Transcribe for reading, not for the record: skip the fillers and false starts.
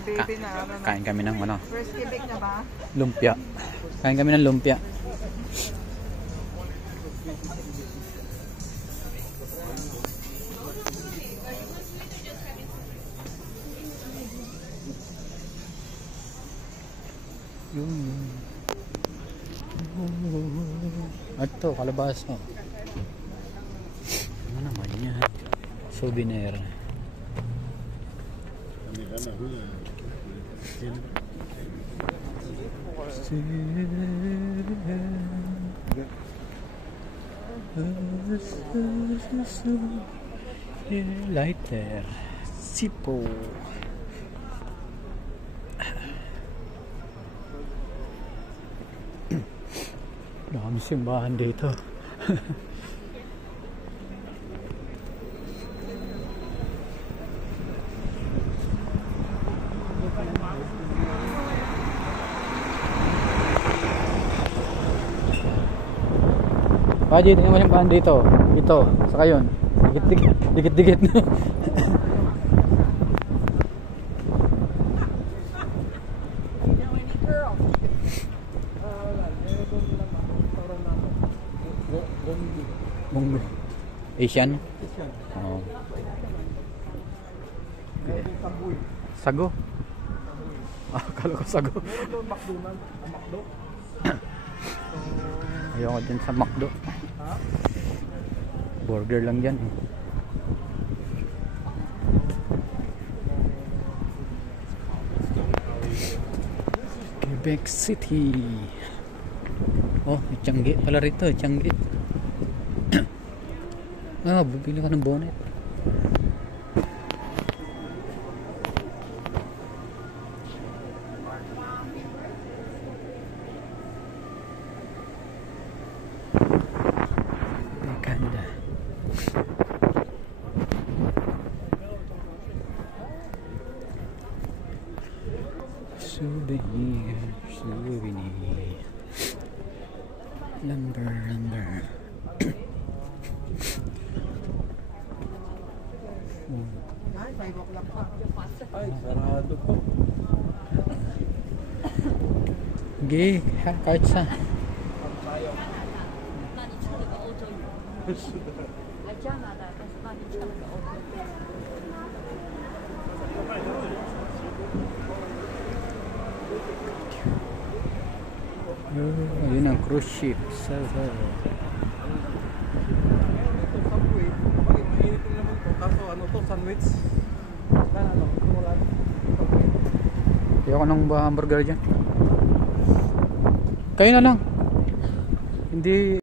baby na. Kain kami ng ano? First kibig na ba? Lumpia. Kain kami ng lumpia. Ito, kalabasa. Ano naman yan? Souvenir. Lighter. Sipo. Dami simbahan dito. Paji, tingnan mo simbahan dito. Ito, saka yun. Dikit-dikit. Munggo. Asian? Oh. Sago? Akala ko sago. Ayaw ko din sa McDo. Burger lang yan. Quebec City. Oh, Tiangge pala rito, Tiangge. Bibili ka ng bonnet. Maganda. Souvenir. Lumber. Ay, 5 o'clock pa. Ay, sarado po. Gih, kahit sa. Yun ang cruise ship. Kaso ano to, sandwich. Ayoko ng hamburger dyan. Kayo na lang. Hindi